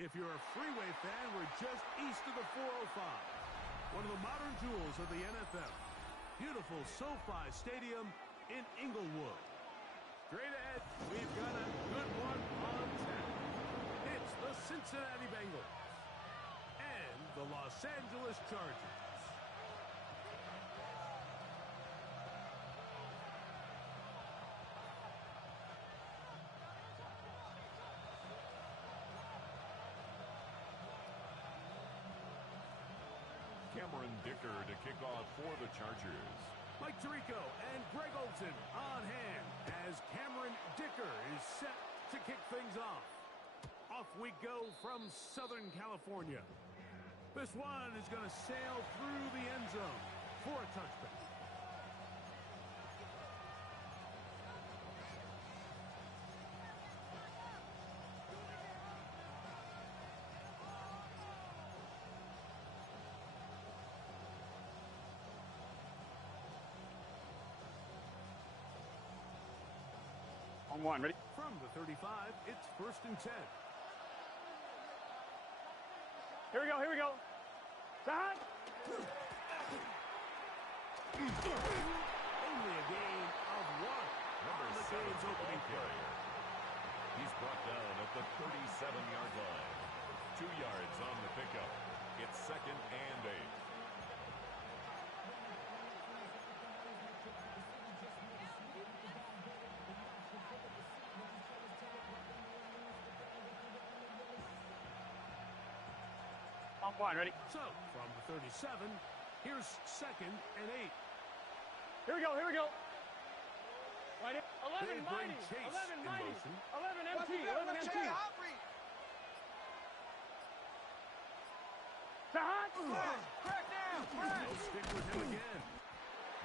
If you're a freeway fan, we're just east of the 405. One of the modern jewels of the NFL. Beautiful SoFi Stadium in Inglewood. Straight ahead, we've got a good one on tap. It's the Cincinnati Bengals and the Los Angeles Chargers. Cameron Dicker to kick off for the Chargers. Mike Tirico and Greg Olsen on hand as Cameron Dicker is set to kick things off. Off we go from Southern California. This one is going to sail through the end zone for a touchback. On one, ready? From the 35, it's 1st and 10. Here we go, here we go. Time. Only a gain of 1 on the game's opening play. He's brought down at the 37-yard line. 2 yards on the pickup. It's 2nd and 8. On one, ready? So, from the 37, here's 2nd and 8. Here we go, here we go. Right in. 11 They mighty, bring Chase 11 in mighty, motion. 11 MT, 11 MT. Time. Crack now! They'll stick with him again.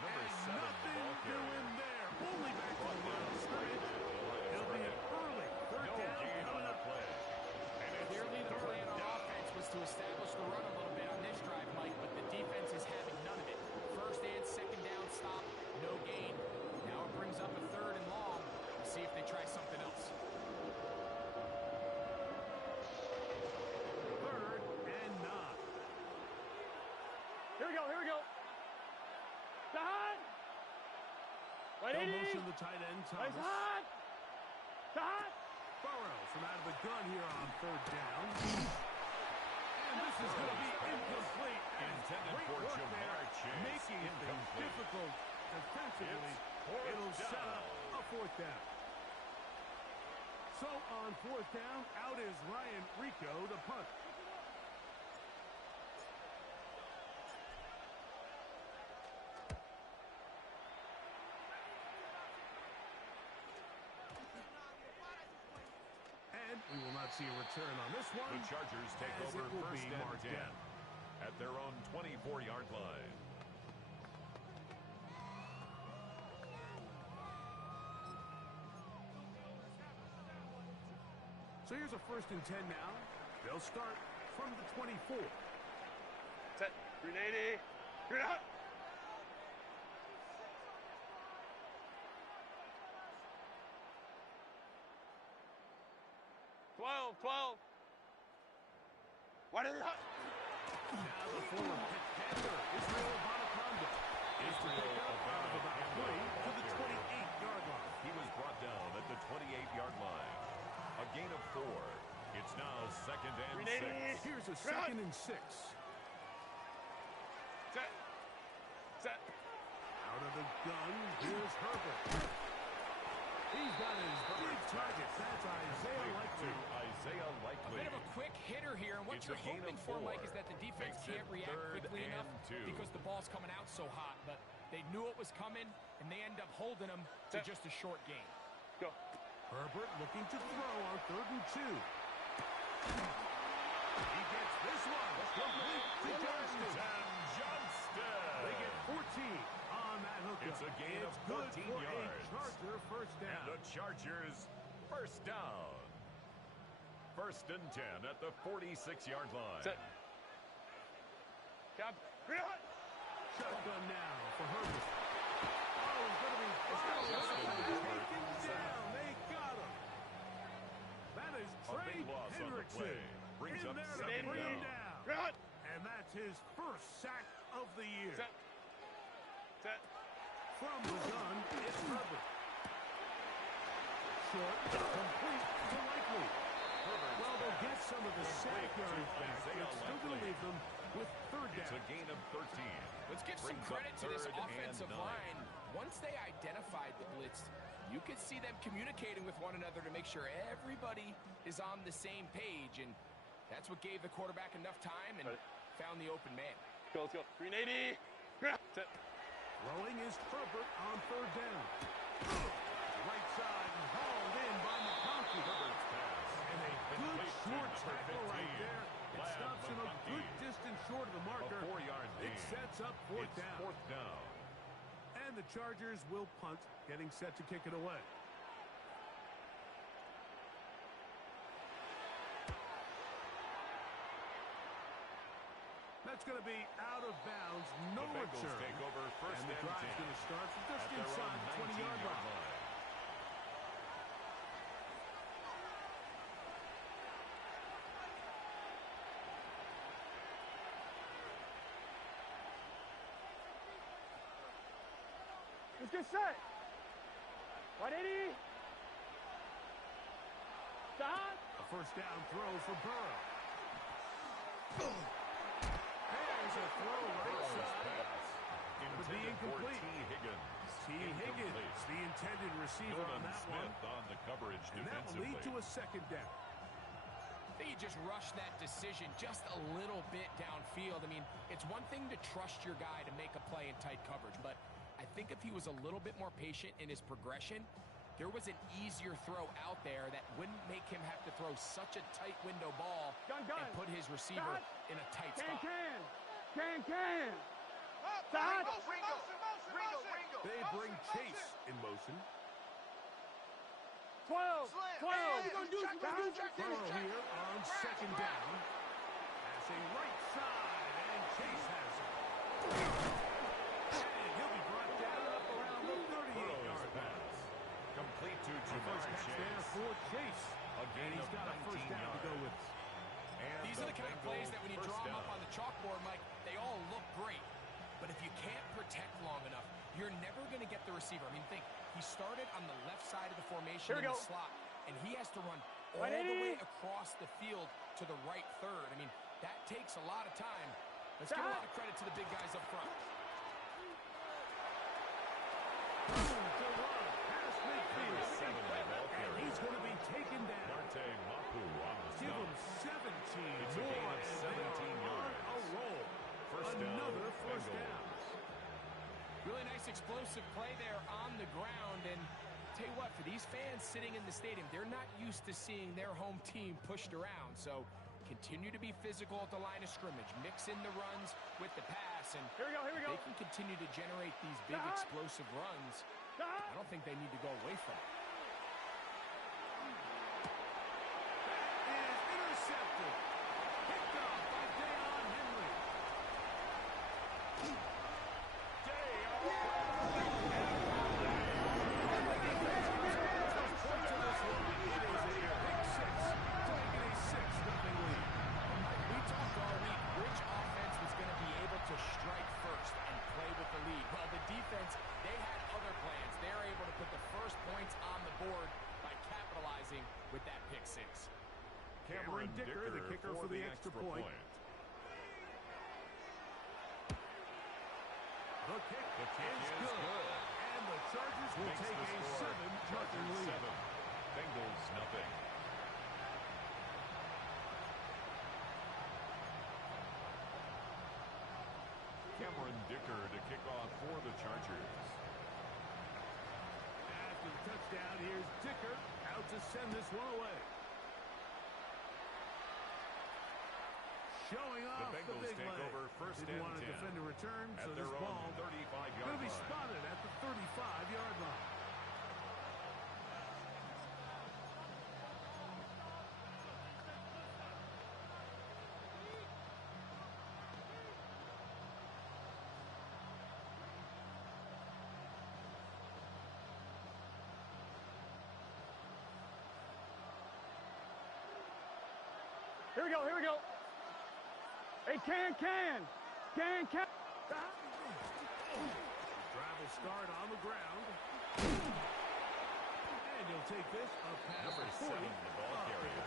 Number 7, the Nothing ball carrier. doing there. Only back to the line of scrimmage. It'll be an early 3rd No down gain on coming the up. play. And it's Clearly the third plan on down. offense was to establish the run a little bit on this drive, Mike, but the defense is having none of it. 1st and 2nd down stop, no gain. Now it brings up a 3rd and long. We'll see if they try something else. 3rd and 9. Here we go, here we go. Time. Right They'll in. motion the tight end, Right Thomas. side. Time. Burrows from out of the gun here on 3rd down. And this is going to be incomplete. Intended Great for work Jamar there, Chase. making things Incomplete. difficult defensively. It's 4th It'll set down. up a 4th down. So on 4th down, out is Ryan Rico to punt. And we will not see a return on this one. The Chargers take as over it will 1st be and marked 10 down. at their own 24-yard line. So here's a 1st and 10 now. They'll start from the 24. Set. 380. Here it out. Twelve. What is it? Now the former Pitt Panther, Israel Bonaconda, is to pick up out of about 20 to the 28-yard line. He was brought down at the 28-yard line. A gain of 4. It's now 2nd and 6. Here's a 2nd and 6. Set. Out of the gun, here's Herbert. He's got his big target. That's Isaiah Likely. Isaiah A Likely. bit of a quick hitter here, and what It's you're a gain hoping of for, 4. Mike, is that the defense Makes it can't react 3rd quickly and enough 2. because the ball's coming out so hot, but they knew it was coming, and they end up holding them to just a short gain. Go. Herbert looking to throw on 3rd and 2. He gets this one. Complete to Johnston. They get 14 on that hookup. It's a gain of It's good 14 for yards. a Charger 1st down. And the Chargers 1st down. 1st and 10 at the 46-yard line. Set. Cap. Shotgun now for Herbert. Oh, he's going to be taken down. They got him. That is A big Trey loss on the Hendrickson. play. Brings In up there to second bring him down. down. And that's his first sack of the year. Set. From the gun, it's Herbert. Short, complete to Likely. Well, they'll get some of the sack yards back, but it's still going to leave them with third It's down. a gain of 13. Let's give some Brings up credit to this third and offensive 9. line. Once they identified the blitz, you could see them communicating with one another to make sure everybody is on the same page, and that's what gave the quarterback enough time and found the open man. Let's go. 380. Set. Throwing is Herbert on third down. Right side and hauled in by McConkey. Herbert's pass. And a good Complete to short number tackle right 15. there. It Glad stops him a McConkey. good distance short of the marker. A 4-yard It gain. sets up fourth It's down. fourth down. And the Chargers will punt, getting set to kick it away. That's going to be out of bounds. No The Bengals return. take over first And the and drive's 10 going to start from just at their inside own the 20-yard 19-yard line. line. Let's get set. 180. Stop. A first down throw for Burrow. There's a throw right Burrow's side. pass. Would be Intended for incomplete. T. Higgins. T. Higgins, the intended receiver on Nolan that Smith one. on the coverage And that will defensively. lead to a second down. I think he just rushed that decision just a little bit downfield. I mean, it's one thing to trust your guy to make a play in tight coverage, but I think if he was a little bit more patient in his progression, there was an easier throw out there that wouldn't make him have to throw such a tight window ball Gun. and put his receiver in a tight spot. Can. Stop. They bring Chase in motion. 12. Burrow here on second down. Passing right side, and Chase has it. And he'll be brought down up around the 38-yard line. Complete to The Jamar first catch there Chase. for Chase. A And gain he's of got a 19 first down to go with. And These are the kind of plays that when you Bengals draw them first up on down. the chalkboard, Mike, they all look great. But if you can't protect long enough, you're never going to get the receiver. I mean, think, he started on the left side of the formation Here we in go. the slot, and he has to run all the 180. way across the field to the right third. I mean, that takes a lot of time. Let's give a lot of credit to the big guys up front. To run past midfield. Number 7 ball And carrier. he's going to be taken down. Marte Mapu on the Give him stop. 17 It's a more, gain of and 17 they are yards. on a roll. First down, Another first Bengals. down. Really nice explosive play there on the ground. And tell you what, for these fans sitting in the stadium, they're not used to seeing their home team pushed around. So continue to be physical at the line of scrimmage. Mix in the runs with the pass. And Here we go. if they can continue to generate these big explosive runs, I don't think they need to go away from it. Is intercepted. Picked up by Deion Henry. We talked all week which offense was going to be able to strike first and play with the lead. Well, the defense, they had other plans. They're able to put the first points on the board by capitalizing with that pick six. Cameron Dicker, the kicker for the extra point. The kick is good. And the Chargers will Makes take the a score. 7-0 Chargers lead. 7. Bengals nothing. Cameron Dicker to kick off for the Chargers. After the touchdown, here's Dicker out to send this one away. Showing off the Bengals big take leg. over first Didn't and want to 10 defend a return, at so their this own ball 35-yard going to be line. spotted at the 35-yard line. Here Here we go. Here we go. Hey, can. Drive will start on the ground. And you'll take this up past Number the 40. 7, the ball carrier.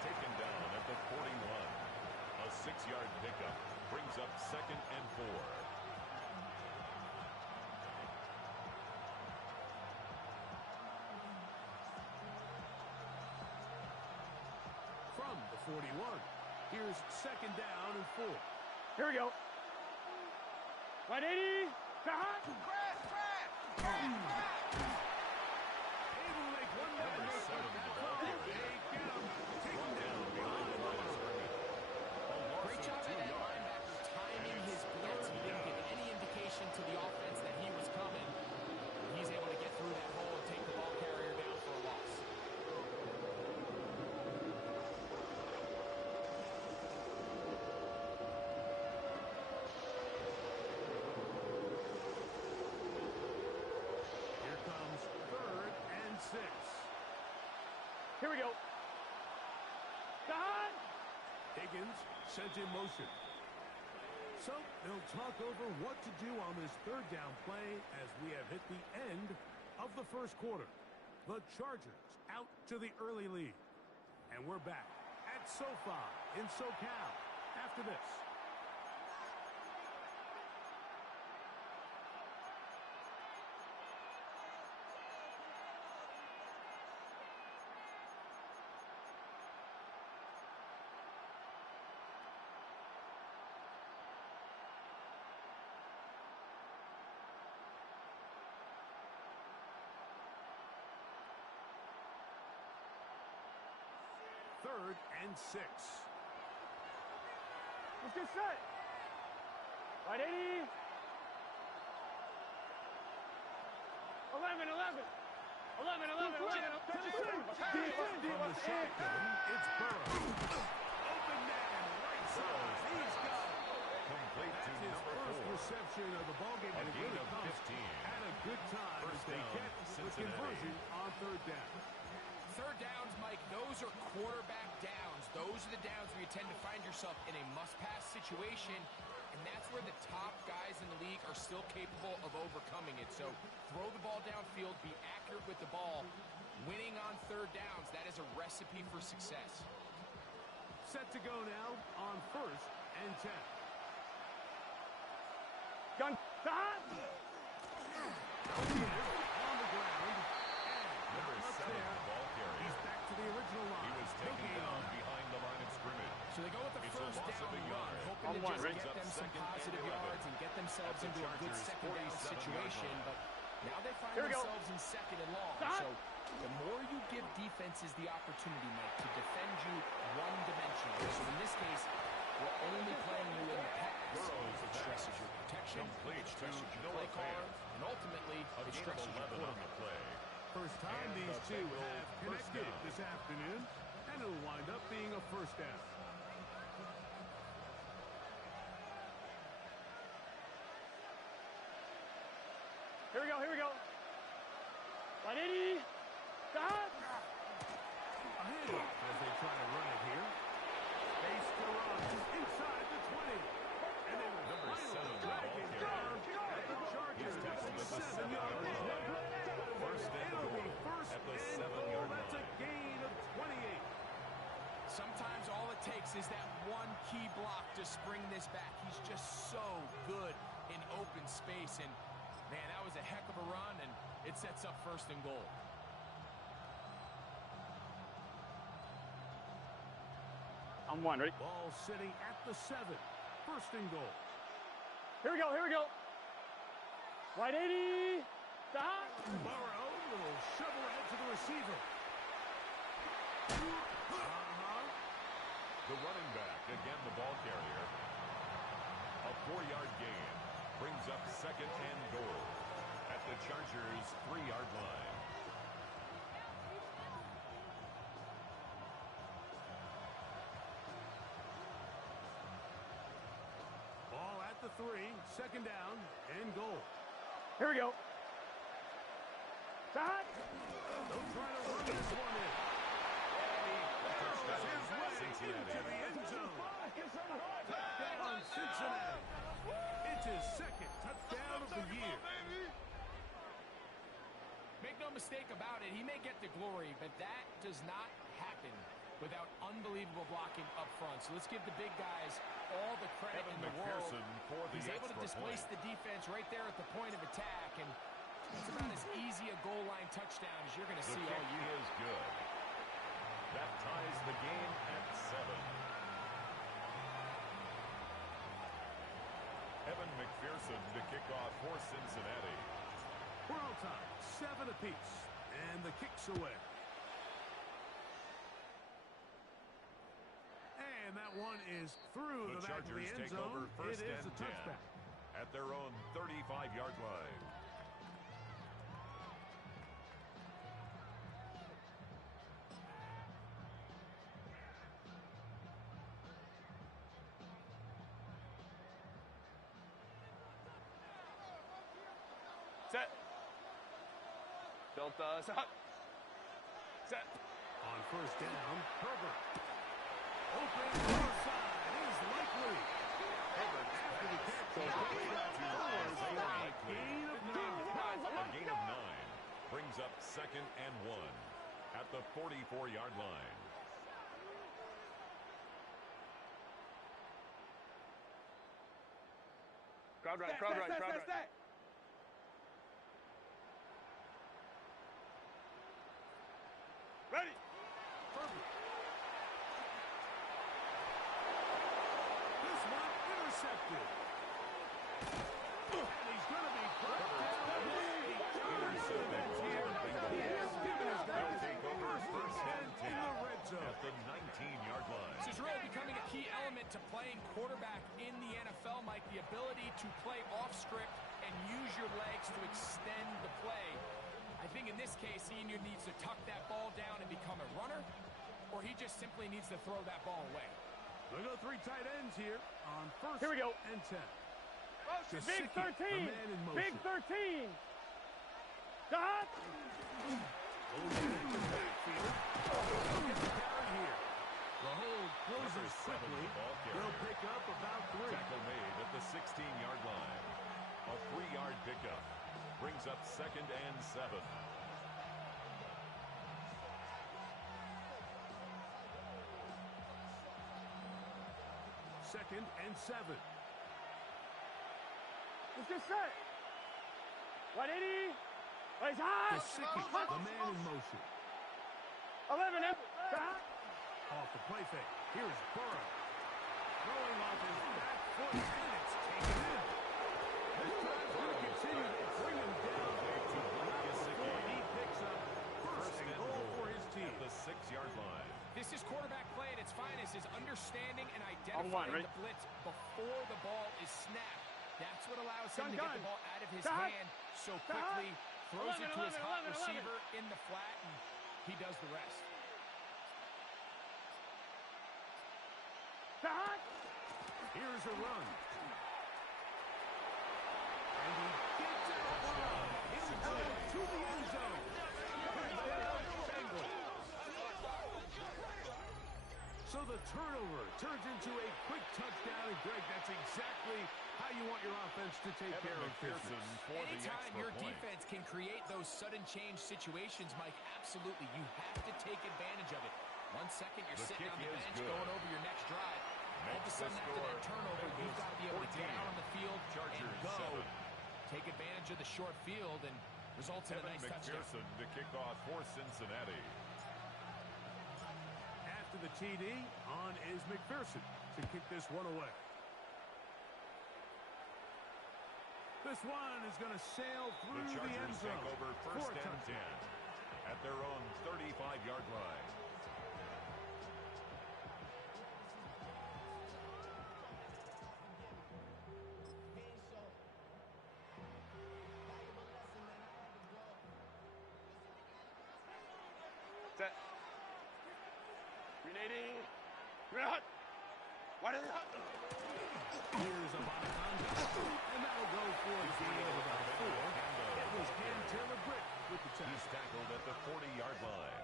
Taken down at the 41. A 6-yard pickup brings up 2nd and 4. From the 41. Here's 2nd down and 4. Here we go. 180. Crash. Able to make one man Number miss, 7, but the that's ball okay. carrier. They get him. Take Brought him down down behind the line of scrimmage. A loss Great of job by 2 that yards. linebacker timing his blitz. He didn't give any indication to the offense that he was coming. He's able to get through that hole and take the ball carrier down for a loss. Here comes 3rd and 6. Here we go. Don. Higgins sent in motion. So they'll talk over what to do on this 3rd down play as we have hit the end of the 1st quarter. The Chargers out to the early lead. And we're back at SoFi in SoCal after this. Third and 6. Let's get set. 180. 11. From the shotgun, it's Burrow. Open man, right side. He's got it. Complete to That's his number first 4. reception of the ballgame, A and it gain really of comes 15. at a good time as First they down, get the Cincinnati. conversion on 3rd down. 3rd downs, Mike, those are quarterback downs. Those are the downs where you tend to find yourself in a must-pass situation, and that's where the top guys in the league are still capable of overcoming it. So throw the ball downfield, be accurate with the ball. Winning on 3rd downs, that is a recipe for success. Set to go now on 1st and 10. Gun. Don. On the ground. Number 7, the ball carrier. He's back to the original line. He was No taken gain down on it. behind the line of scrimmage. So they go with the It's a first loss of down a run, yard. hoping On to one, just Rick. get them some 2nd and positive 11. yards and get themselves At the into a good Chargers' 2nd down 47-yard situation. line. But now they find Here we go. themselves in 2nd and long. Stop. So the more you give defenses the opportunity, Mike, to defend you one-dimensionally. So in this case, we're only playing you in the pass. Burrow's It back. stresses your protection, Complete it stresses to your play Noah call, Fant. and ultimately, A it gain of stresses your 11 on quarterback. the play. First time And these the two Bengals have first connected down. this afternoon, and it'll wind up being a 1st down. Here we go. 180. Don. A handoff as they try to run it here. Space to run inside the 20. And they will Number finally 7, the drag ball it carrier. down at the He's Chargers. tackled at the 7-yard 7-yard line. First and It'll be goal first at the and 7-yard goal. That's a line. gain of 28. Sometimes all it takes is that one key block to spring this back. He's just so good in open space. And, man, that was a heck of a run, and it sets up 1st and goal. On one, ready? Ball sitting at the 7. 1st and goal. Here we go. 180. Don. Burrow, little shovel ahead to the receiver. The running back, again the ball carrier. A 4-yard gain brings up 2nd and goal at the Chargers' 3-yard line. Ball at the 3. 2nd down and goal. Here we go. Don. They'll try to run this one in. Touchdown, Cincinnati. think about it, he may get the glory, but that does not happen without unbelievable blocking up front. So let's give the big guys all the credit in the world. He's able to displace the defense right there at the point of attack, and it's about as easy a goal line touchdown as you're going to see all year. Is good. That ties the game at 7. Evan McPherson to kick off for Cincinnati. We're all time, 7 apiece, and the kick's away. And that one is through the back of the end zone. It is a touchback. At their own 35-yard line. Set. Delta up. Set. On first down, Herbert. Open outside is likely. Herbert after the catch. A gain of 9 brings up 2nd and 1 at the 44-yard line. Crowd right, crowd right, crowd right. Ready. Herbert. This one intercepted. And he's going to be brought down. He has given his guys first and 10 in the red zone. At the 19-yard line. This is really becoming a key element to playing quarterback in the NFL, Mike, the ability to play off script and use your legs to extend the play. I think in this case, he either needs to tuck that ball down and become a runner, or he just simply needs to throw that ball away. We'll go 3 tight ends here on first Here we go. and 10. Big 13. Big 13. Dot. The hold closes quickly. They'll pick up about 3. Tackle made at the 16-yard line. A 3-yard pickup brings up 2nd and 7. Second and 7. Let's get set. 180. Plays high. The man in motion. 11. Off the play fake. Here's Burrow. Throwing off his back foot, and it's taken in. This drive's going to continue to bring him down. He picks up first and goal for his team. At the 6-yard line. This is quarterback play at its finest, is understanding and identifying the blitz before the ball is snapped. That's what allows him to get the ball out of his hand so quickly, throws it to his hot receiver in the flat, and he does the rest. Here's a run. And he gets it wide. To the end zone. Bengals. So the turnover turns into a quick touchdown. And Greg, that's exactly how you want your offense to take care of business. Anytime your defense can create those sudden change situations, Mike, absolutely, you have to take advantage of it. 1 second, you're sitting on the bench going over your next drive. All of a sudden, after that turnover, you've got to be able to get out on the field and go. Take advantage of the short field and results in a nice touchdown. To kick off for Cincinnati. After the TD, on is McPherson to kick this one away. This one is going to sail through the end zone. Take over first and 10 at their own 35-yard line. Set. Grenading. Grenade. What is that? Here's a Bonacanda. And that'll go for a gain of about 4. It was hand-Taylor Britt with the tackle. He's tackled at the 40-yard line.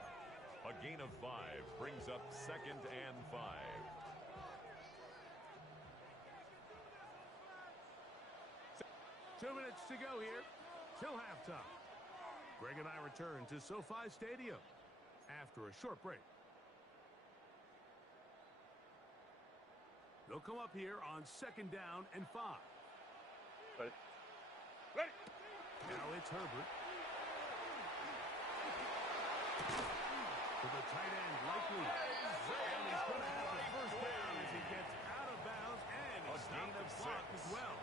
A gain of 5 brings up 2nd and 5. Two minutes to go here till halftime. Greg and I return to SoFi Stadium after a short break. They'll come up here on 2nd down and 5. Ready. Ready. Now it's Herbert. To the tight end, likely. And he's going to have the first down as he gets out of bounds and he stopped the clock as well.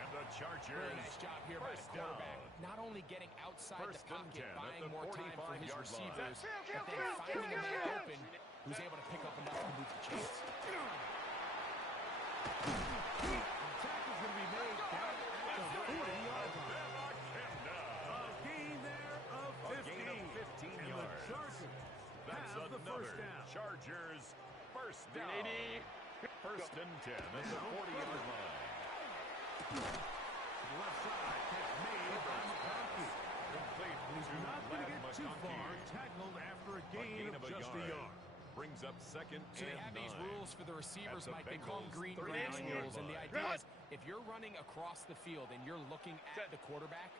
And the Chargers. Really nice job here by the quarterback. Not only getting outside the pocket, buying more time for his receivers, but then finding a man open who's able to pick up enough to move the chains. Tackle's going to be made down at the 40-yard line. A gain there of 15. A gain of 15 and yards. The Chargers That's have the another first down. Chargers first down. First and 10 at the 40-yard line. To the left side, catch made by McConkey. Complete He's to not going to get too McConkey. far. Tackled after a gain of just a yard. Brings up 2nd So they and have 9. these rules for the receivers, At the Mike. They call them green Bengals' grass 39-yard rules. And the line. idea is if you're running across the field and you're looking at the quarterback,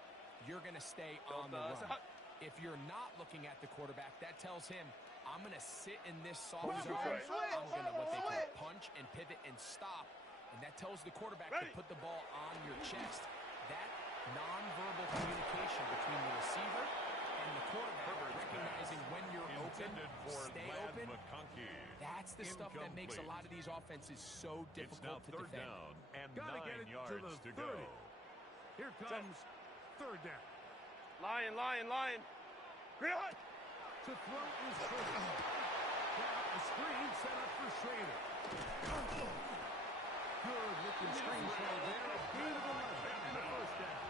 you're going to stay on the run. If you're not looking at the quarterback, that tells him, I'm going to sit in this soft zone. I'm going to what they call punch and pivot and stop. And that tells the quarterback to put the ball on your chest. That nonverbal communication between the receiver and the quarterback, recognizing when you're open, stay open, that's the stuff that makes a lot of these offenses so difficult to defend. Down and Gotta 9 get it yards to the to 30. go. Here comes 3rd down. Lion. Green hut. To throw is Herbert. Now a screen set up for Schrader. Good looking screen play there. A gain of 11 and a first down.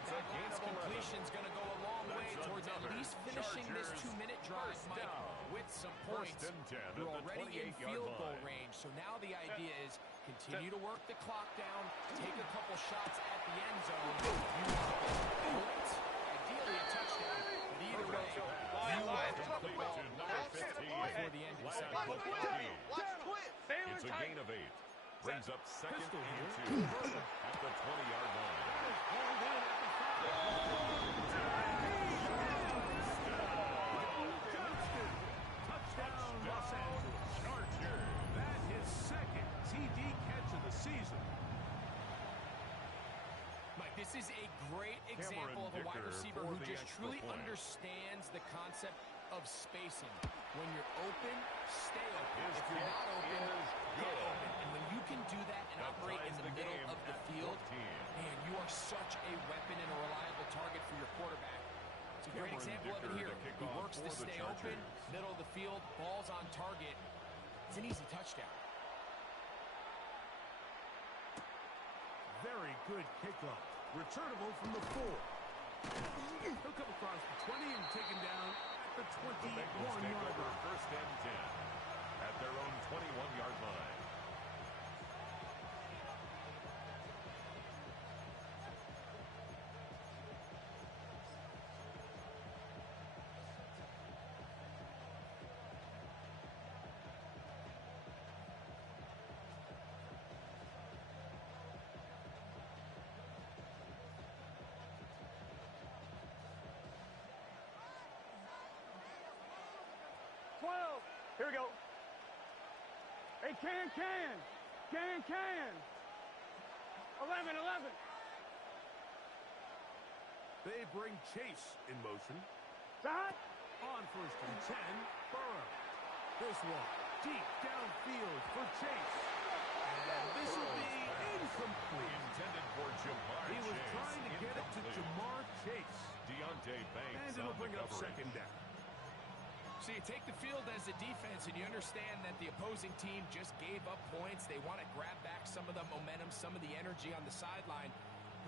It's a gain of 11. Completion's going to go a long way towards at least finishing this 2-minute drive, Mike, with some points. First and 10 You're at the already in 28-yard field goal line. range, so now the idea is continue to work the clock down, take a couple shots at the end zone, use points, ideally a touchdown, but either way, you have to put the ball before the end of the second. It's a gain of 8. Brings up 2nd and 2 at the 20-yard line. Touchdown, Los Angeles Chargers. That his 2nd TD catch of the season. Mike, this is a great example of a wide receiver who just truly understands the concept of spacing. When you're open, stay open. If you're not open, get open. And when you can do that and operate in the middle of the field, man, you are such a weapon and a reliable target for your quarterback. It's a great example of it here. He works to stay open, middle of the field, ball's on target. It's an easy touchdown. Very good kickoff. Returnable from the 4. He'll come across the 20 and taken down at the 21-yard line. First and 10 at their own 21-yard line. Here we go. Hey, can. 11. They bring Chase in motion. Hot. On 1st and 10, Burrow. This one, deep downfield for Chase. And this will be incomplete. Intended for Jamar He was Chase. trying to get it to Jamar Chase. Deontay Banks And it'll on bring the up coverage. 2nd down. So you take the field as a defense and you understand that the opposing team just gave up points. They want to grab back some of the momentum, some of the energy on the sideline.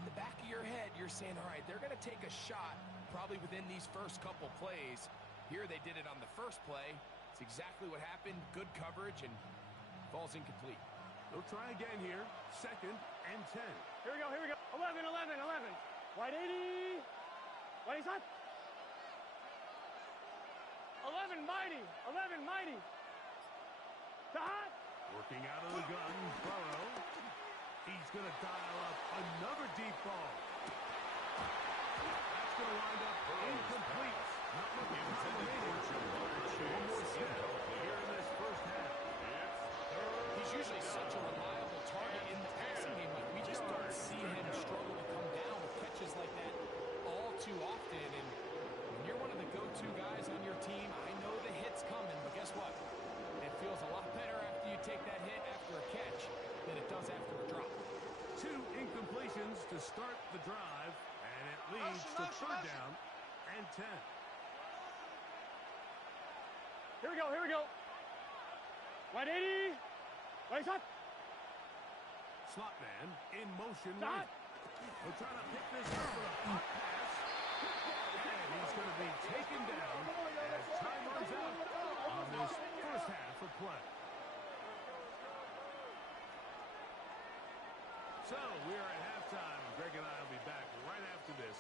In the back of your head, you're saying, all right, they're going to take a shot probably within these first couple plays. Here they did it on the first play. It's exactly what happened. Good coverage and falls incomplete. They'll try again here. 2nd and 10. Here we go. 11. White 80. Whitey's hot. 11 mighty. To hot. Working out of the gun, Burrow. He's going to dial up another deep ball. That's going to wind up incomplete. Not looking for one more step here in this first half. He's usually such a reliable target in the passing game, but we just don't see him struggle to come down with catches like that all too often. And when you're one of the go-to guys on your team, I know the hit's coming, but guess what? It feels a lot better after you take that hit after a catch than it does after a drop. 2 incompletions to start the drive, and it leads to third down and 10. Here we go, here we go. 180. Right up. Slot man in motion. Stop. We're trying to pick this up with a hot pass. And he's going to be taken down as time runs out on this first half of play. So we're at halftime. Greg and I will be back right after this.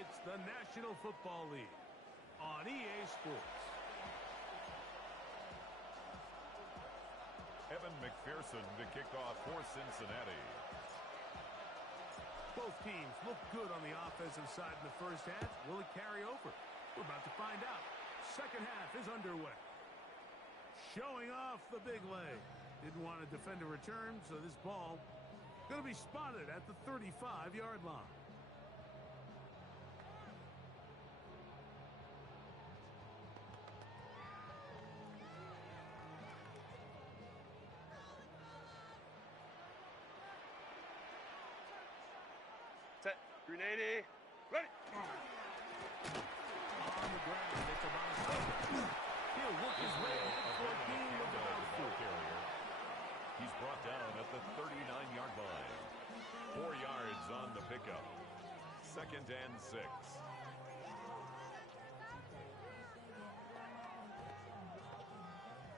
It's the National Football League on EA Sports. Evan McPherson to kick off for Cincinnati. Both teams look good on the offensive side in the first half. Will it carry over? We're about to find out. Second half is underway. Showing off the big leg. Didn't want to defend a return, so this ball going to be spotted at the 35-yard line. Set. 380. Ready. On the ground, it's about a second. He'll work his way ahead for a gain of about 4. He's brought down at the 39-yard line. 4 yards on the pickup. Second and 6.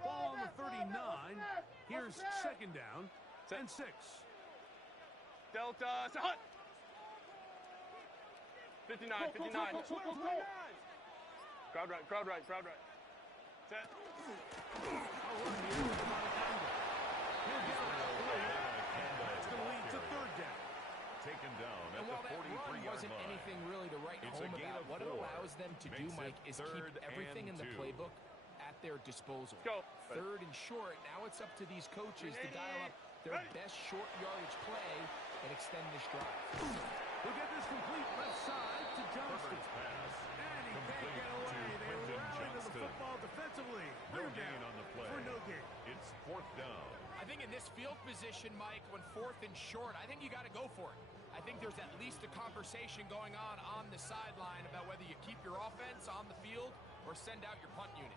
Ball on the 39. Here's second down and 6. Delta. Hut. 59, 59. Crowd right, crowd right, crowd right. Set. It's going to lead to third down. Taken down at And while the that run 43-yard wasn't line. anything really to write It's home a gain about, of what it 4. allows them to do, Makes it Mike, is keep third everything in and the 2. playbook at their disposal. Go. Third and short, now it's up to these coaches to dial up their best short yardage play and extend this drive. We'll get this complete left side to Johnston. Herbert's pass. And he can't Complete get away. to They Quentin rally to the Johnston. football defensively. No Clear gain down on the play. for no gain. It's fourth down. I think in this field position, Mike, when fourth and short, I think you got to go for it. I think there's at least a conversation going on the sideline about whether you keep your offense on the field or send out your punt unit.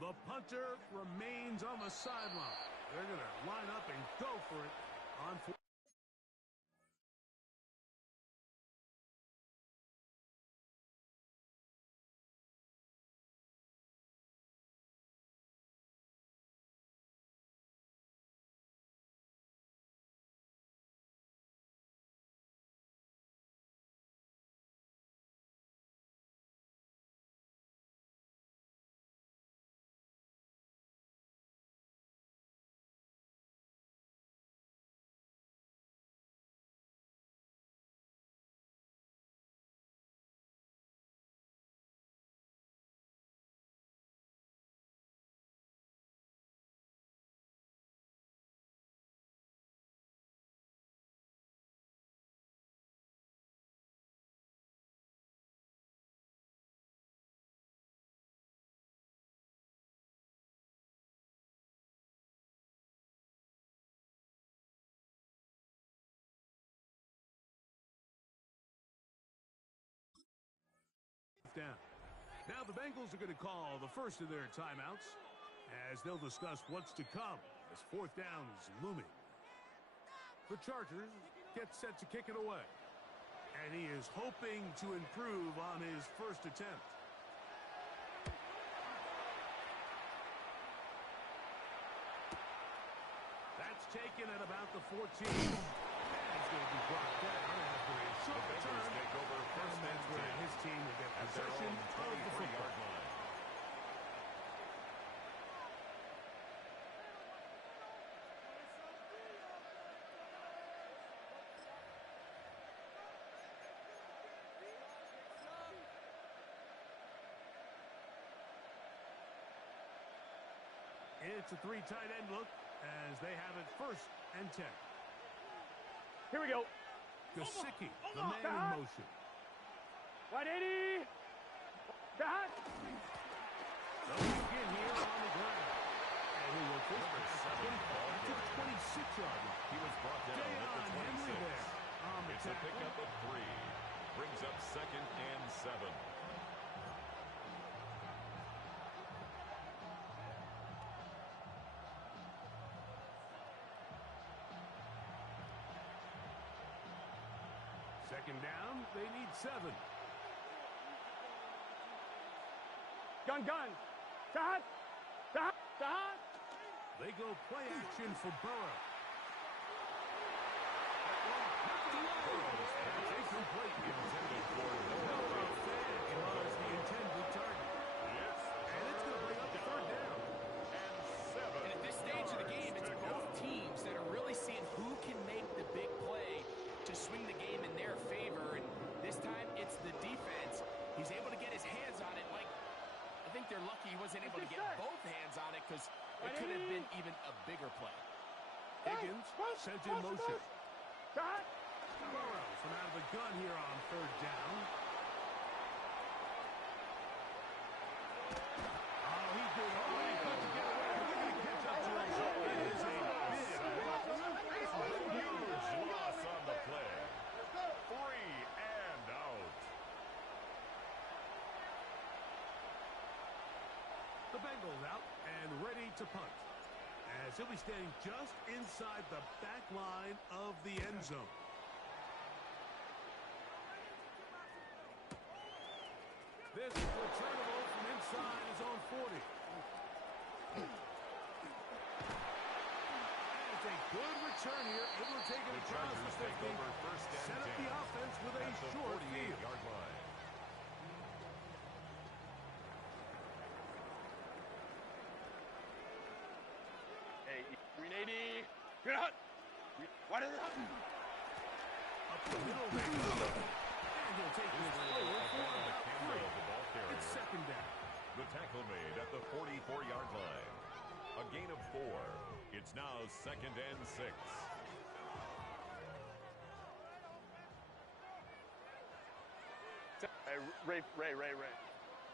The punter remains on the sideline. They're going to line up and go for it on fourth. Down. Now the Bengals are going to call the first of their timeouts as they'll discuss what's to come as fourth down is looming. The Chargers get set to kick it away, and he is hoping to improve on his first attempt. That's taken at about the 14. And going to be brought down after a short The Bengals return. take over first And that's and where 10 his team will get at their possession own of the 23-yard football. line. It's a three tight end look as they have it first and 10. Here we go. Gesicki, the man in motion. 180. Back. They'll begin here on the ground. And he will push Number this 7 ball to the carrier. 26-yard line. He was brought down at the Deion Henry 26. there on the It's a tackle. pickup of 3. Brings up second and 7. Second down, they need 7. Gun. Shot. They go play action for Burrow. That's incomplete. Intended for Burrow was the intended target. Yes. And it's going to bring up the third down. And 7. And at this stage of the game, it's both teams that are really seeing who can make the big play to swing the game in their favor. And this time, it's the defense. He's able to get his hands on it. Like, I think they're lucky he wasn't able to get both hands on it because it could have been even a bigger play. Higgins sent in motion. Shot. Burrow from out of the gun here on third down. Oh, he did all he could to get away. They're going to catch up to him. It is a big Huge loss on the play. 3 and out. The Bengals out and ready to punt. As he'll be standing just inside the back line of the end zone. This is returnable from inside his own 40. And it's a good return here. Able to take it The across the Chargers take 50. over first and Set up 10 the offense with a at the short field. 48-yard line. Hey, 380. Get out. What is it? Up the middle there. And he'll take this forward for about Campbell, 3. the ball carrier. It's second down. The tackle made at the 44-yard line. A gain of 4. It's now second and 6. Hey, Ray.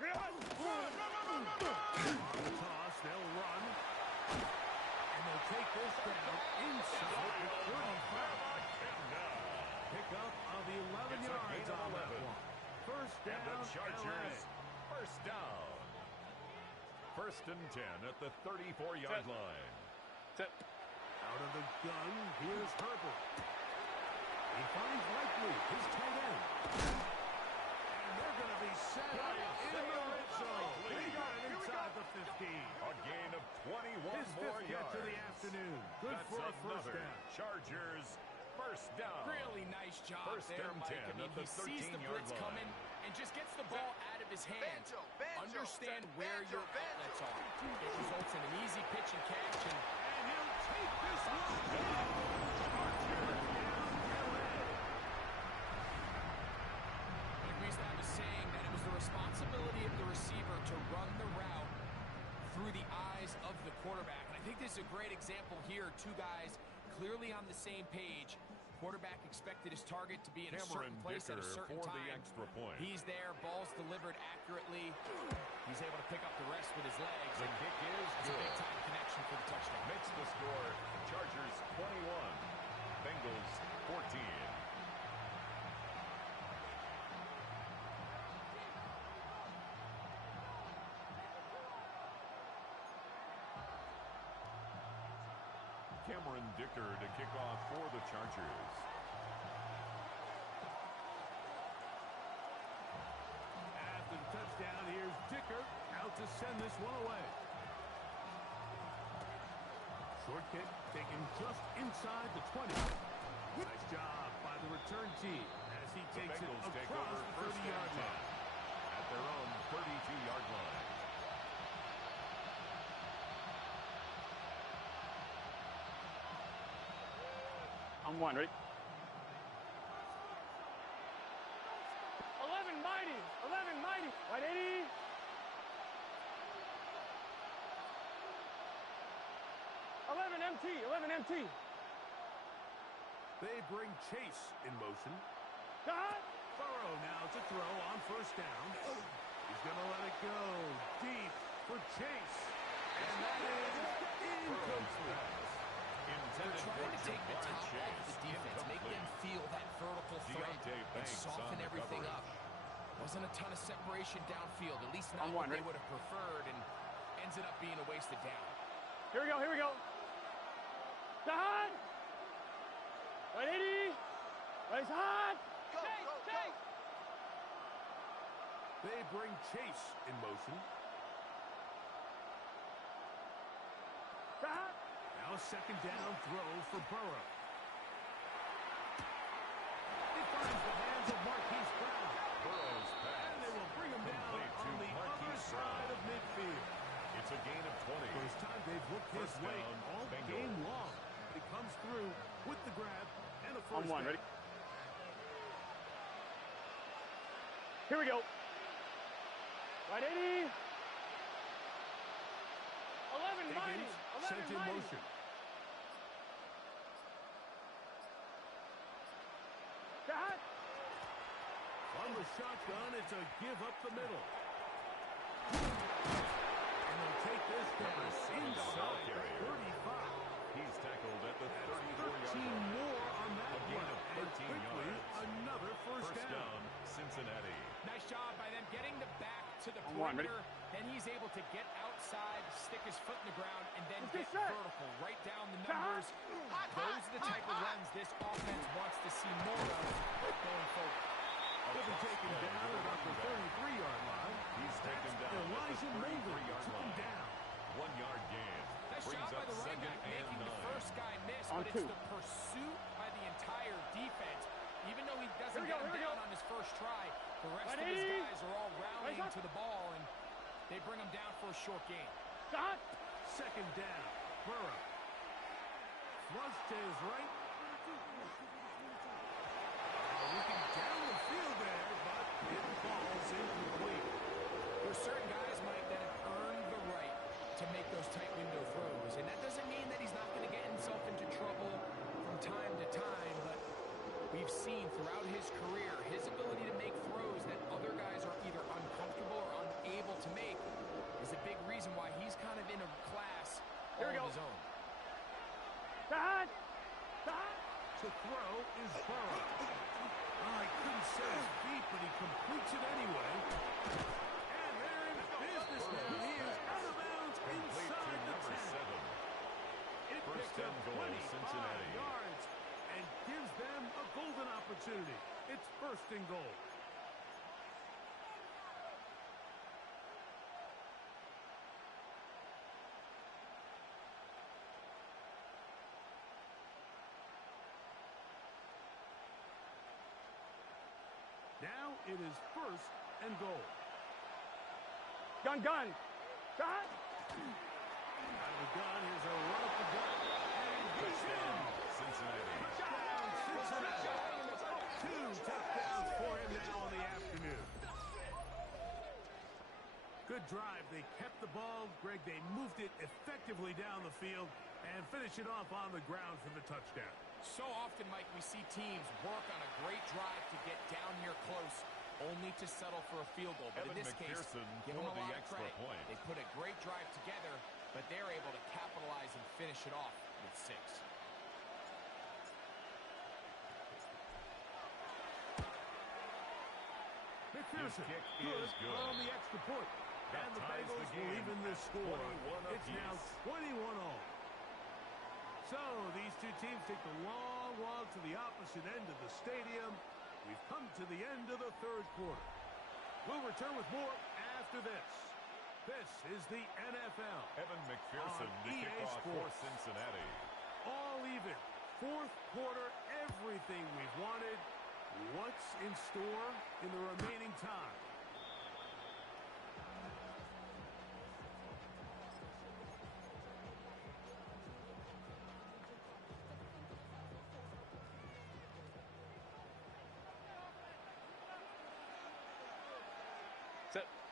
Get out. On the toss, they'll run. And they'll take this down inside the 35. Pick up of the 11 It's a yards gain of on that 11. one. First And down, the Chargers, LA. first down. First and 10 at the 34-yard line. Out of the gun, here's Herbert. He finds Likely, his tight end. And they're going to be set up in the red zone. They got it inside the 15. A gain of 21 His more fifth catch yards. of the afternoon. Good That's for a first another down. Chargers first down. Really nice job First there, and Mike. 10 I mean, at the he sees the 13-yard blitz line. coming and just gets the ball out of his hands. Understand where your outlets are. It results in an easy pitch and catch. And he'll take this one down. Chargers down, LA. Like we used to have a saying that it was the responsibility of the receiver to run the route through the eyes of the quarterback. And I think this is a great example here. Two guys clearly on the same page. Quarterback expected his target to be in a certain place at a certain for time. the extra point. He's there, ball's delivered accurately. He's able to pick up the rest with his legs. The kick is It's a good. big-time connection for the touchdown. Makes the score Chargers 21, Bengals 14. Cameron Dicker to kick off for the Chargers. After the touchdown, here's Dicker out to send this one away. Short kick taken just inside the 20. Nice job the return team as he The takes it Bengals take across over the first 30-yard and 10 line. at their own 32-yard line. On one, ready? 11 mighty, 11 mighty. Right, 80. 11 MT, 11 MT. They bring Chase in motion. Got. Burrow now to throw on first down. He's going to let it go deep for Chase. And that is incomplete. They're trying to take the top off the defense, make them feel that vertical threat, and soften everything up. Wasn't a ton of separation downfield, at least not what they would have preferred, and ends it up being a wasted down. Here we go, here we go. Hot. Right, 80. Right, hot. Chase. They bring Chase in motion. Hot. Now a second down throw for Burrow. He finds the hands of Marquise Brown. Burrow's pass. And they will bring him down on the other side of midfield. It's a gain of 20. First time they've looked his First way down, all Bengals. game long. He comes through with the grab and a first On one, down. ready? Here we go. Right, 80. 11 mighty. Higgins 11 sent in mighty. motion. Hot. On the shotgun, it's a give up the middle. And they'll take this down inside the 35. He's tackled at the 34-yard 13 line. more on that A gain one. of And 13 quickly, yards. another first First down, Cincinnati. Nice job by them getting the back to the On one, ready? perimeter. Then he's able to get outside, stick his foot in the ground, and then Let's get get set. vertical. Right down the numbers. Those are the type of runs this offense wants to see more of going forward. He'll be taken down at about the 33-yard line. He's taken down at Elijah the Mulder 33-yard took him line. down. 1 yard gain. Nice Brings job by up the running second back, and making the 9. first guy miss, On but two. it's the pursuit by the entire defense. Even though he doesn't Here we get go, him here we down go. on his first try, the rest Right, of his 80. guys are all rallying Right up. to the ball, and they bring him down for a short gain. Hot. Second down. Burrow. Flush to his right. Looking down the field there, but it falls incomplete. There's certain guys, Mike, that have earned the right to make those tight window throws, and that doesn't mean that he's not going to get himself into trouble from time to time, but we've seen throughout his career his ability to make throws that other guys are either uncomfortable or unable to make is a big reason why he's kind of in a class Here we all go. of his own. Hot. Hot. To throw is Burrow. Oh, he couldn't set his feet, but he completes it anyway. And they're in business now. He is out of bounds Complete to inside the number 10. 7. It First picks up and goal, 25 Cincinnati. yards and gives them a golden opportunity. It's first and goal. Now it is first and goal. Gun. Hot. Out of the gun, here's a run up the gut. And he's in. Cincinnati. Touchdown, Cincinnati. 2 touchdowns for him now on the afternoon. Good drive. They kept the ball. Greg, they moved it effectively down the field and finished it off on the ground for the touchdown. So often, Mike, we see teams work on a great drive to get down here close, only to settle for a field goal. But Evan in this case, McPherson give them for a the lot of extra credit. point. They put a great drive together, but they're able to capitalize and finish it off with 6. McPherson, kick good is good. on the extra point. That And the ties the Bengals will game even this at score. 21 It's now apiece. 21 all. So these two teams take the long walk to the opposite end of the stadium. We've come to the end of the third quarter. We'll return with more after this. This is the NFL. Evan McPherson On to EA kick off for Sports. Cincinnati. All even. Fourth quarter, everything we've wanted. What's in store in the remaining time?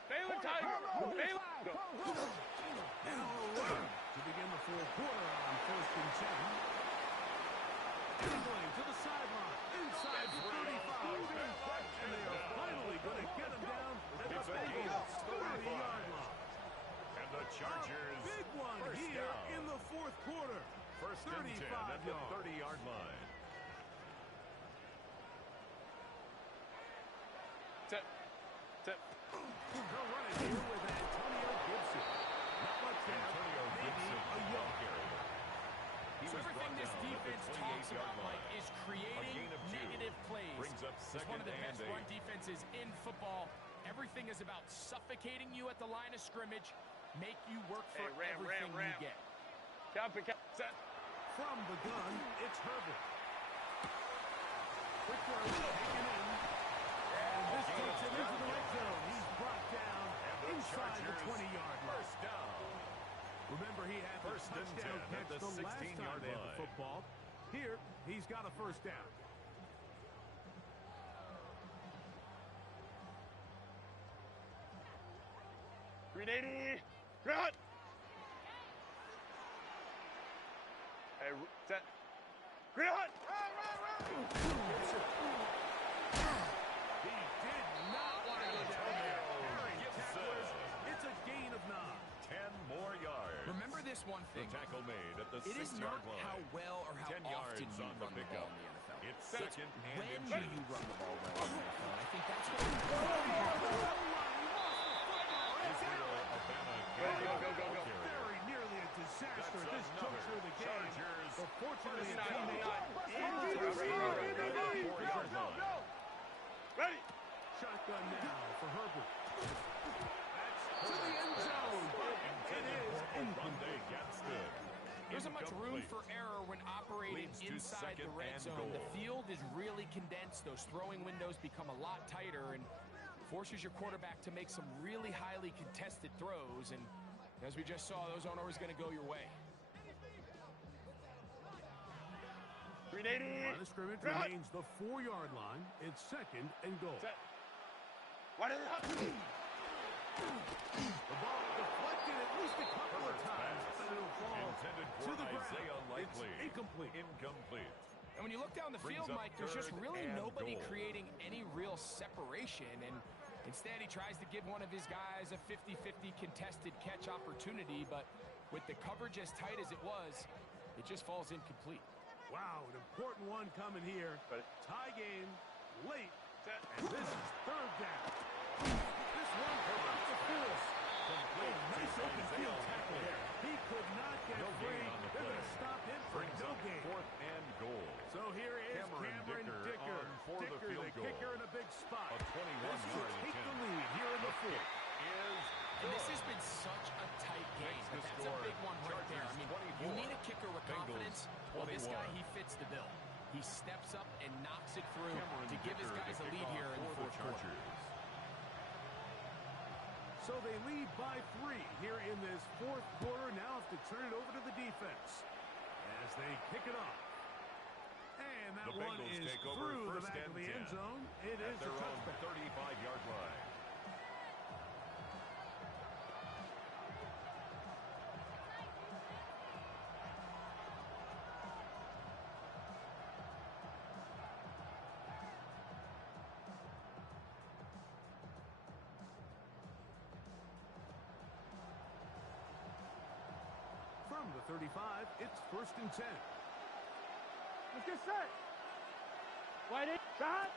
Balin Tiger! Balin! Go. Now a run to begin the fourth quarter on 1st and 10. Angling to the sideline, inside the 35. And they are finally going to get him down at the Bengals 30-yard line. And the Chargers, A big one here down. in the fourth quarter. 1st and 10 at the 30-yard line. Set. They'll run it here with Antonio Gibson. Not much there. Antonio Maybe Gibson, a ball yard. carrier. He So was everything brought this down at the defense talks 28-yard about, line. Mike, is A creating gain of 2. negative plays. Brings up It's second one of the and best 8. run defenses in football. Everything is about suffocating you at the line of scrimmage, make you work for everything you get. Set. From the gun, it's Herbert. Quick throw taken in. And this takes him into the red zone. He's brought down inside the 20-yard line. First down. Remember, he had the 1st and touchdown 10 at catch the the last 16-yard time they had the line. football. Here, he's got a first down. $380. Run. Hey, set. Run. He did not want to go down there. Carrying Gibson. tacklers. It's a gain of 9. 10 more yards. Remember this one The thing. tackle made at the It is 6-yard not line. how well or how 10 often yards you on the run the ball pickup. in the NFL. It's It's second and when do inches. you run the ball well in the NFL? And I think that's what Israel Obama Go. carrier. Very nearly a disaster at this That's juncture of the game. Chargers. But fortunately, a First teammate down. Ready. shotgun now for Herbert. That's to the end zone. It is Monday gets good. there isn't much room for error when operating Leads to inside the second red and zone. goal. The field is really condensed. Those throwing windows become a lot tighter and forces your quarterback to make some really highly contested throws. And as we just saw, those aren't always going to go your way. 380. Line of scrimmage Run. remains the 4-yard line. It's second and goal. Set. Why did it The ball deflected at least a couple of times. And it'll fall Intended to for the ground. Isaiah It's Likely. incomplete. Incomplete. And when you look down the Brings field, up Mike, there's just third really and nobody goal. creating any real separation. And instead, he tries to give one of his guys a 50-50 contested catch opportunity. But with the coverage as tight as it was, it just falls incomplete. Wow, an important one coming here. Ready. Tie game, late, Set. and this is third down. This one off the force. Complete. Nice open field Isaiah tackle Likely. there. He could not get No free. gain on the They're going play. to stop him for Brings no up gain. 4th and goal. So here is Cameron Dicker on for the Dicker, field the goal. kicker in a big spot. A 21-yard This will take the attempt. lead here in the fourth. Is And this has been such a tight game. Makes But the that's score. a big one right there. I mean, you 24. need a kicker with Bengals confidence. Well, this guy, 21. he fits the bill. He steps up and knocks it through Cameron to give his Dicker, guys the a lead kickoff here in the for fourth quarter. Chargers. So they lead by 3 here in this fourth quarter. Now have to turn it over to the defense as they kick it off. And that The one Bengals is take over through the 1st back and of the 10 end zone. It at is a their own touchback. 35-yard line. From the 35, it's 1st and 10. Let's get set. Wide eight. Shot.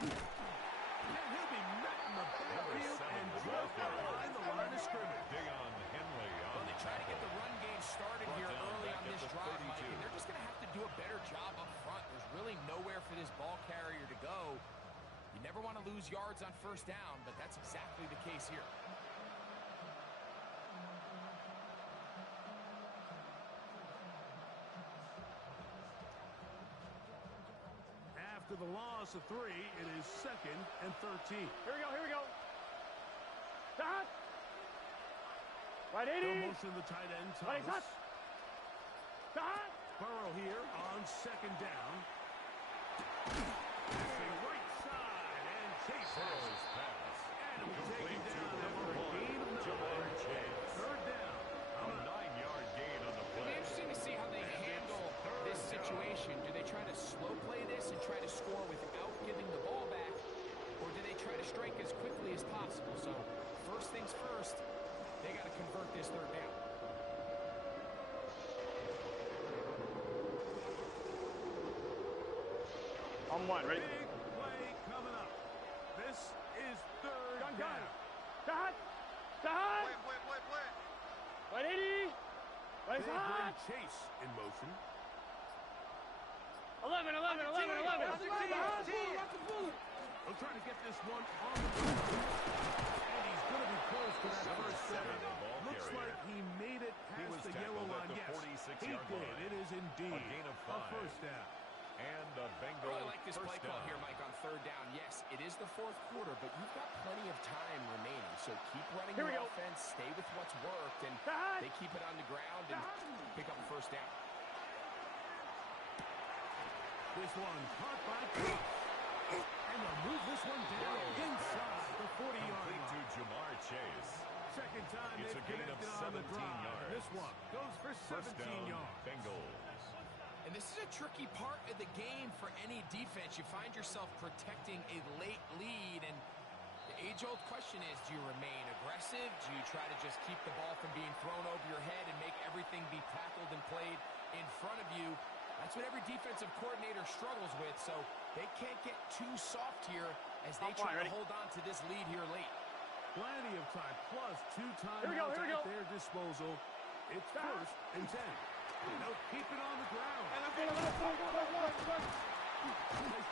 And he'll be met in the backfield and just behind the line of scrimmage. Deion Henley on Well, they try to get the run game started Brought here down early back on at this the drive, Mike, 32. and they're just going to have to do a better job up front. There's really nowhere for this ball carrier to go. You never want to lose yards on first down, but that's exactly the case here. After the loss of 3, it is 2nd and 13. Here we go, here we go. Stop. Right 80. No motion the tight end, Right, Thomas. Stop. Burrow here on 2nd down. Passing right side, and Chase has it. Burrow's pass. And it was Complete taken to down number after a 1, gain of 9. Jamar Chase. 3rd down. A 9-yard gain on the It'll play. be interesting to see how they handle this situation. Do they try to slow play this and try to score without giving the ball back? Or do they try to strike as quickly as possible? So, first things first, they got to convert this 3rd down. On 1, ready? Big play coming up. This is 3rd Gun. down. Stop. Stop. Play. Right 80. Right They bring side. Chase in motion. 11. They'll try to get this one on the ground. And he's going to be close to that Number first 7, down. the ball Looks carrier. like he made it He was past the tackled yellow at line. the Yes, 46-yard he did. line. It is indeed A gain of a 5. first down. And a I Bengal really like this first play call down. here, Mike, on 3rd down. Yes, it is the 4th quarter, but you've got plenty of time remaining. So keep running Here we your go. offense, stay with what's worked, and Stop. they keep it on the ground and pick up a first down. This one caught by Cook. And they'll move this one down inside the 40-yard Complete to line. Jamar Chase. Second time It's they've a gain of connected on the 17 drive. yards. This one goes for First 17 down, yards. Bengals. And this is a tricky part of the game for any defense. You find yourself protecting a late lead, and the age-old question is, do you remain aggressive? Do you try to just keep the ball from being thrown over your head and make everything be tackled and played in front of you? That's what every defensive coordinator struggles with, so they can't get too soft here as they try to hold on to this lead here late. Plenty of time, plus 2 Here we go, timeouts here we at go. their disposal. It's 1st and 10. They'll keep it on the ground. Nice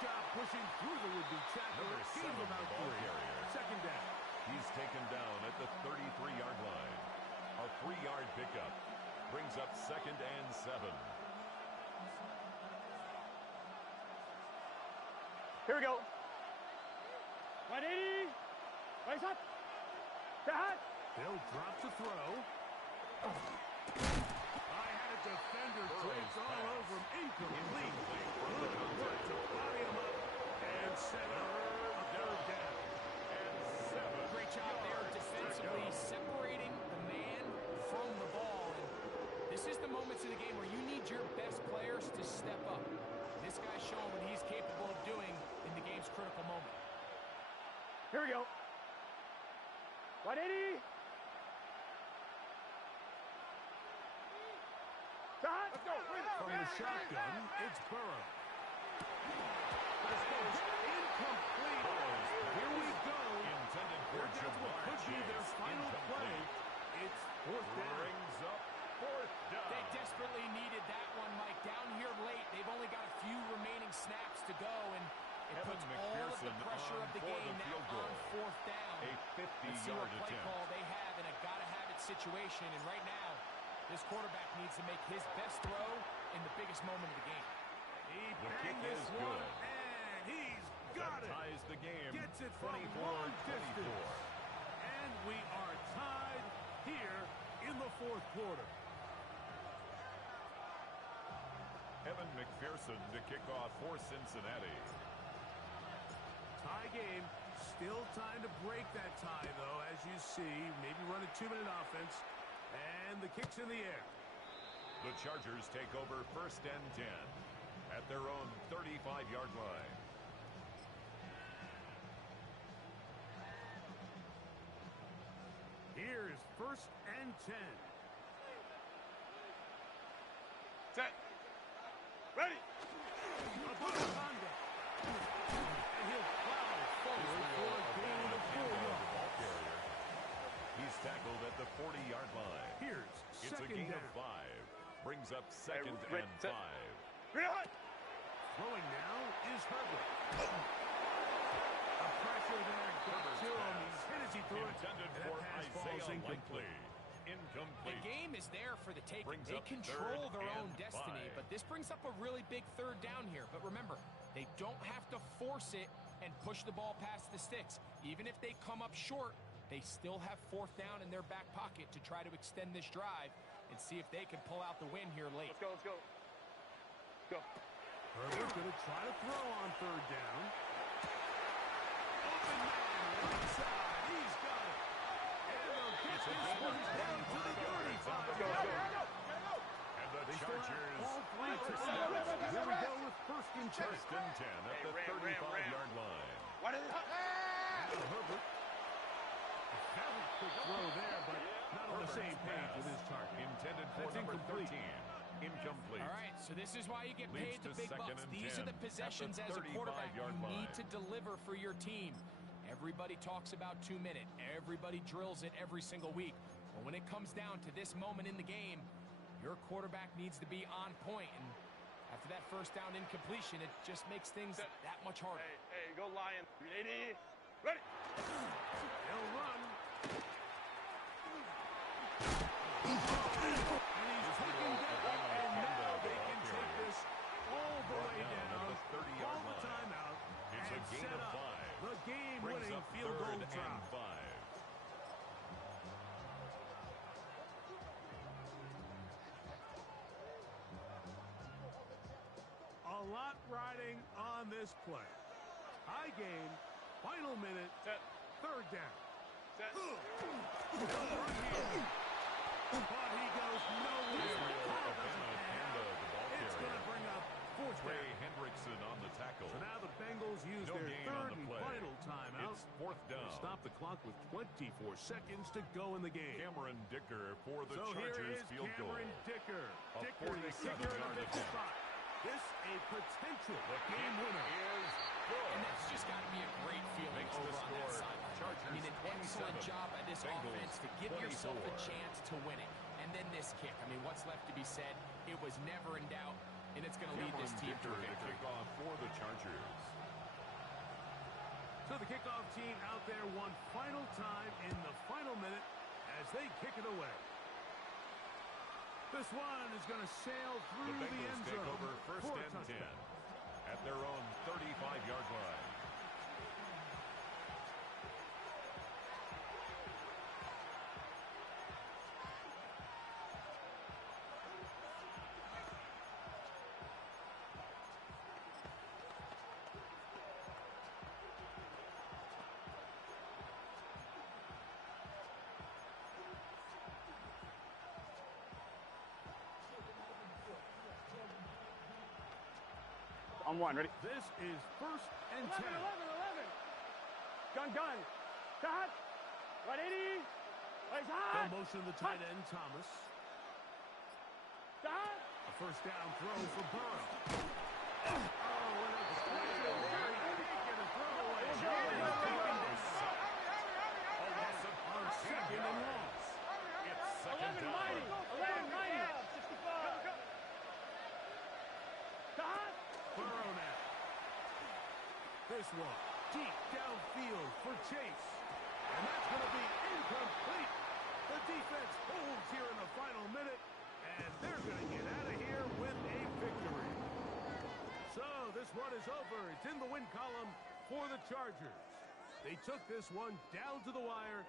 job pushing through the would-be tackler. Number 7, Gain of the about ball 3. carrier. 2nd down. He's taken down at the 33-yard line. A 3-yard pickup brings up 2nd and 7. Here we go. 180. Right side. Stop. They'll drop to throw. I had a defender draped all over him. Incomplete. Good work to body him up and set up a 3rd down. Great job there defensively, separating the man from the ball. And this is the moments in the game where you need your best players to step up. This guy's showing what he's capable of doing in the game's critical moment. Here we go. 180. Stop. Let's go. From the shotgun, it's Burrow. This goes incomplete. Here we go. Intended for That's what Jamar could be their Chase. final play. Incomplete. It's 4th down. Brings up 4th down. They desperately needed that one, Mike. Down here late, they've only got a few remaining snaps to go, and it Evan puts all of the McPherson pressure on of the for game the now field goal. on 4th down. A Let's see 50-yard what play attempt. call they have in a gotta-have-it situation, and right now, this quarterback needs to make his best throw in the biggest moment of the game. He The kick banged this is one, good. and he's got That it. ties the game. Gets it from 24-24. long distance. And we are tied here in the 4th quarter. Evan McPherson to kick off for Cincinnati. Tie game. Still time to break that tie, though, as you see. Maybe run a 2-minute offense. And the kick's in the air. The Chargers take over 1st and 10 at their own 35-yard line. Here's 1st and 10. Set. Ready. A good conduct. And he'll plow forward for a gain of 4 yards. Ball carrier. He's tackled at the 40-yard line. Here's It's a 2nd gain down. of 5. Brings up 2nd Hey, and set. 5. Throwing now is Herbert. A pressure there got Herbert's to him. pass. He's hit as he threw it. Intended And for that pass falls Isaiah incomplete. Likely. The Incomplete. game is there for the taking. Brings They up control 3rd their own and destiny, 5. but this brings up a really big 3rd down here. But remember, They don't have to force it and push the ball past the sticks. Even if they come up short, they still have 4th down in their back pocket to try to extend this drive and see if they can pull out the win here late. Let's go, let's go. Go. Herbert's going to try to throw on 3rd down. Open man, right side. He's got it. And they'll get this one down to the 35. And the They still have Chargers all 3 receivers. Here we go with 1st and 10. first and 10 at the 35-yard line. What is it? Now Herbert. That was a quick throw there, but not on the same page with his target. Intended for That's number incomplete. 13. Incomplete. All right, so this is why you get Leads paid the to big 2nd bucks. and These 10 are the at possessions the as a quarterback. You 35-yard need line. to deliver for your team. Everybody talks about 2 minute. Everybody drills it every single week. But when it comes down to this moment in the game, your quarterback needs to be on point. And after that 1st down incompletion, it just makes things that much harder. Hey, go Lion. Ready? Ready. They'll run. And he's taken down. And now they can take this all the way down. Call the timeout. It's a And gain set of up 5. the Brings game-winning up field 3rd goal and drop. 5. A lot riding on this play. High game, final minute, Set. 3rd down. Set. But he goes nowhere. Israel Ball Abena doesn't and count. the ball It's going to carrier. bring up 4th Trey down. Hendrickson on the tackle. So now the Bengals use No their gain on 3rd the and play. final timeout. It's 4th They down. stop the clock with 24 seconds to go in the game. Cameron Dicker for the So here Chargers is field goal. Cameron Dicker. A Dicker, the kicker in 47-yard the attempt. spot. This a potential The game kick winner. is good. And that's just got to be a great feeling Makes the over on that score sideline. Chargers I mean, an excellent 27, job by this Bengals offense to give yourself a 24. chance to win it. And then this kick. I mean, what's left to be said? It was never in doubt, and it's going to lead this team to Dicker, a the victory. kickoff for the Chargers. So the kickoff team out there one final time in the final minute as they kick it away. This one is going to sail The through the Bengals end take zone over for 1st a and 10 touchdown. at their own 35-yard line. On 1, ready? This is 1st and 10. 11. Gun. Cut. 180. Legs high. The motion of the tight end, Thomas. Cut. A 1st down throw for Burrow. Oh, what a special very taken a throwaway. And he's taken down on 2nd and long. It's 2nd 11 down. mighty. 11 mighty. 65. Cut. Burrow now. This one deep downfield for Chase. And that's going to be incomplete. The defense holds here in the final minute, and they're going to get out of here with a victory. So this one is over. It's in the win column for the Chargers. They took this one down to the wire.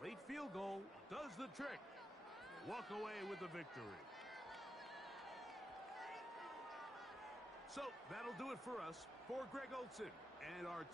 The late field goal does the trick. They walk away with the victory. So that'll do it for us. For Greg Olson and our